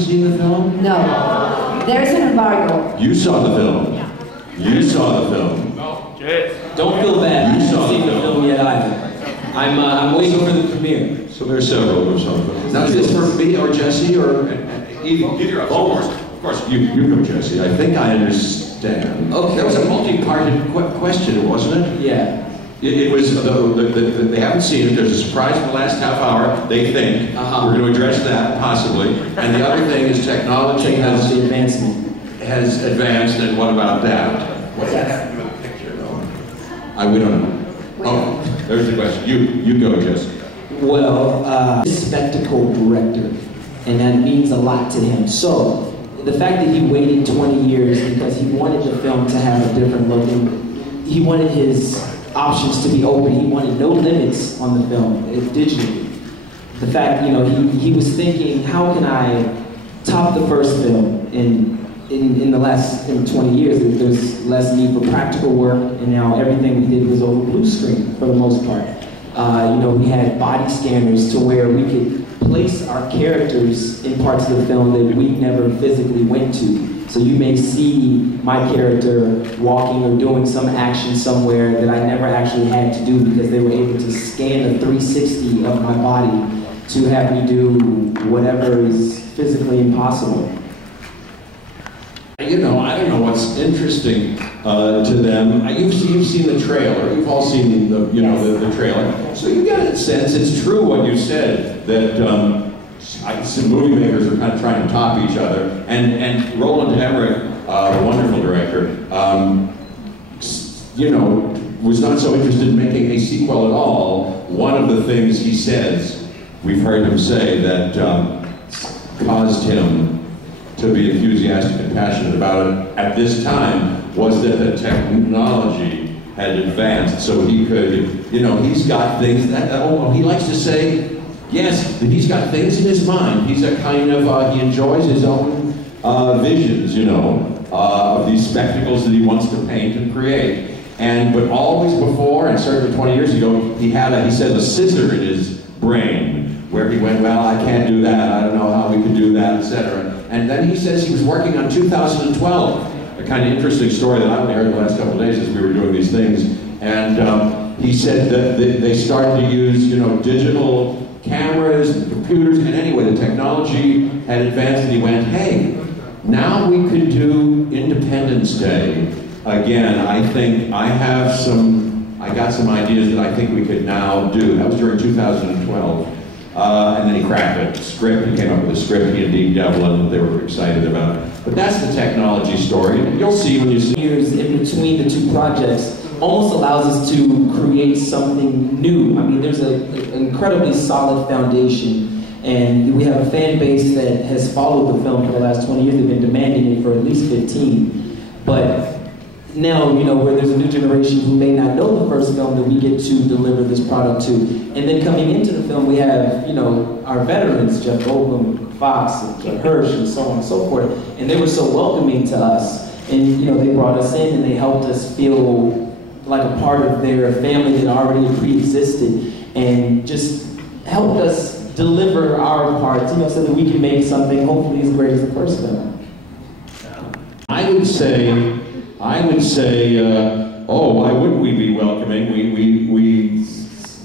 you seen the film? No. There's an embargo. You saw the film. You saw the film. Don't feel bad. You I haven't saw seen the the film yet either. I'm waiting for the premiere. So there's several who saw the film. Now, is this for me or Jesse or Edie? Give your Oh, of course. You go, Jesse. I think I understand. Okay. That was a multi-parted question, wasn't it? Yeah. It was, they haven't seen it, there's a surprise in the last half hour, they think. We're going to address that, possibly. And the other thing is technology has advanced, and what about that? What's that have to do with the picture, though? We don't know. Oh, there's the question. You go, Jesse. Well, spectacle director, and that means a lot to him. So, the fact that he waited 20 years because he wanted the film to have a different look, and he wanted his options to be open. He wanted no limits on the film, digitally. The fact, he was thinking, how can I top the first film in the last 20 years? There's less need for practical work, and now everything we did was over blue screen for the most part. We had body scanners to where we could place our characters in parts of the film that we never physically went to. So you may see my character walking or doing some action somewhere that I never actually had to do because they were able to scan a 360 of my body to have me do whatever is physically impossible. I don't know what's interesting to them. You've seen the trailer. You've all seen the trailer. So you get a sense it's true what you said, that some movie makers are kind of trying to top each other. And Roland Emmerich, the wonderful director, was not so interested in making a sequel at all. One of the things he says, we've heard him say, that caused him to be enthusiastic and passionate about it at this time was that the technology had advanced, so he could, he's got things that, he likes to say, yes, he's got things in his mind. He's a kind of, he enjoys his own visions, of these spectacles that he wants to paint and create. But always before, and certainly 20 years ago, he said, a scissor in his brain, where he went, well, I can't do that, I don't know how we could do that, etc. And then he says he was working on 2012, a kind of interesting story that I only heard the last couple of days as we were doing these things. And he said that they started to use, digital cameras and computers, and anyway, the technology had advanced, and he went, hey, now we could do Independence Day again. I think I got some ideas that I think we could now do. That was during 2012. And then he cracked a script. He came up with a script, he and Dean Devlin, that they were excited about. But that's the technology story. And you'll see when you see years in between the two projects almost allows us to create something new. I mean, there's an incredibly solid foundation, and we have a fan base that has followed the film for the last 20 years. They've been demanding it for at least 15. But now, where there's a new generation who may not know the first film that we get to deliver this product to. And then coming into the film, we have, our veterans, Jeff Goldblum, Fox, and Judd Hirsch, and so on and so forth. And they were so welcoming to us. And, they brought us in and they helped us feel like a part of their family that already pre-existed, and just helped us deliver our parts, so that we can make something hopefully as great as the first film. I would say, why wouldn't we be welcoming? We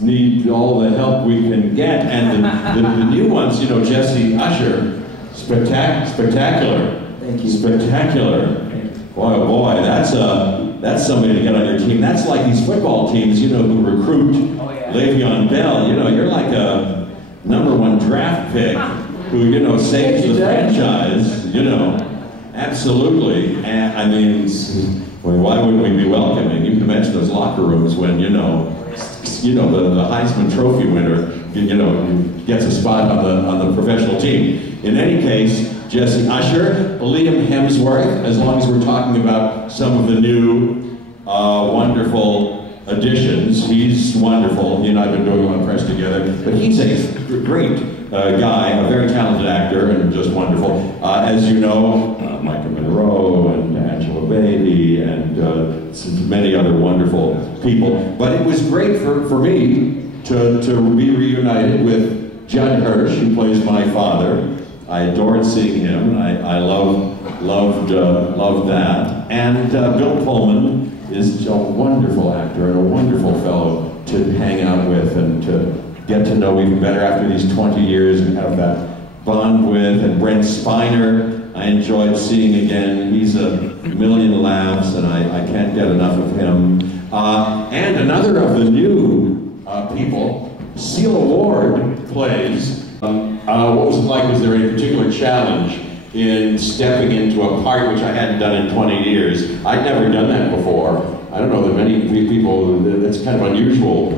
need all the help we can get, and the new ones, Jesse, Usher, spectacular. Thank you. Spectacular. Boy, oh boy, that's somebody to get on your team. That's like these football teams, who recruit Le'Veon Bell. You're like a #1 draft pick who, saves the franchise. Absolutely. And I mean, why wouldn't we be welcoming? You can imagine those locker rooms when, the Heisman Trophy winner, gets a spot on the professional team. In any case, Jesse, Usher, Liam Hemsworth, as long as we're talking about some of the new, wonderful additions. He's wonderful. He and I have been doing one press together, but he's a great guy, a very talented actor, and just wonderful. As you know, Micah Monroe and Angela Baby and many other wonderful people. But it was great for me to be reunited with Judd Hirsch, who plays my father, I adored seeing him. I loved that. And Bill Pullman is a wonderful actor and a wonderful fellow to hang out with and to get to know even better after these 20 years and have that bond with. And Brent Spiner, I enjoyed seeing again. He's a million laughs, and I can't get enough of him. And another of the new people, Celia Ward plays. What was it like? Was there any particular challenge in stepping into a part which I hadn't done in 20 years? I'd never done that before. I don't know that many people, that's kind of unusual.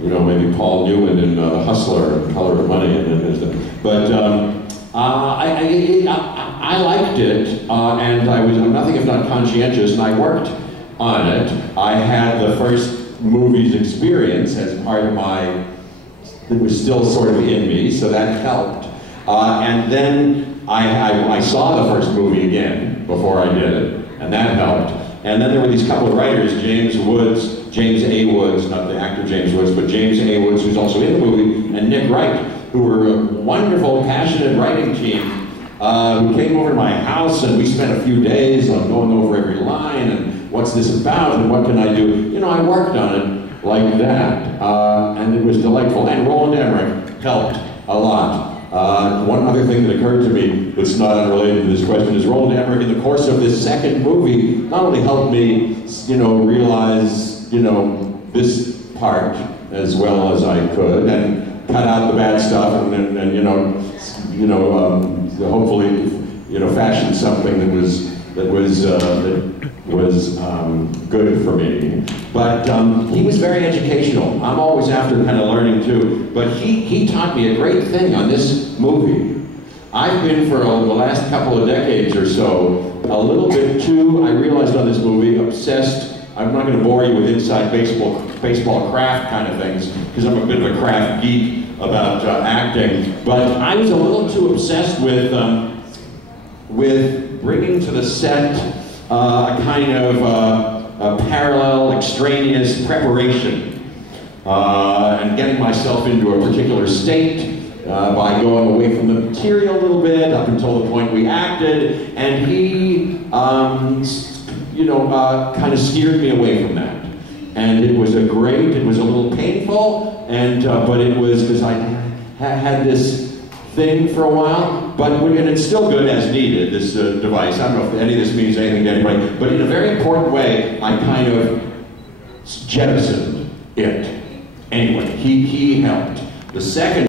You know, maybe Paul Newman in The Hustler, Color of Money, but I liked it, and I was nothing if not conscientious, and I worked on it. I had the first movie's experience as part of my, it was still sort of in me, so that helped. And then I saw the first movie again before I did it, and that helped. And then there were these couple of writers, James A. Woods, not the actor James Woods, but James A. Woods, who's also in the movie, and Nick Wright, who were a wonderful, passionate writing team, who came over to my house, and we spent a few days on going over every line, and what's this about, and what can I do? You know, I worked on it like that, and it was delightful. And Roland Emmerich helped a lot. One other thing that occurred to me that's not unrelated to this question is Roland Emmerich, in the course of this second movie, not only helped me, you know, realize, you know, this part as well as I could, and cut out the bad stuff, and hopefully, you know, fashion something that was good for me. But he was very educational. I'm always after kind of learning too. But he taught me a great thing on this movie. I've been for the last couple of decades or so a little bit too, I realized on this movie, obsessed. I'm not going to bore you with inside baseball craft kind of things, because I'm a bit of a craft geek about acting. But I was a little too obsessed with bringing to the set a kind of a parallel, extraneous preparation, and getting myself into a particular state by going away from the material a little bit up until the point we acted, and he, kind of steered me away from that. And it was it was a little painful, and but it was because I had this thing for a while, and it's still good as needed, this device. I don't know if any of this means anything to anybody, but in a very important way, I kind of jettisoned it. Anyway, he helped. The second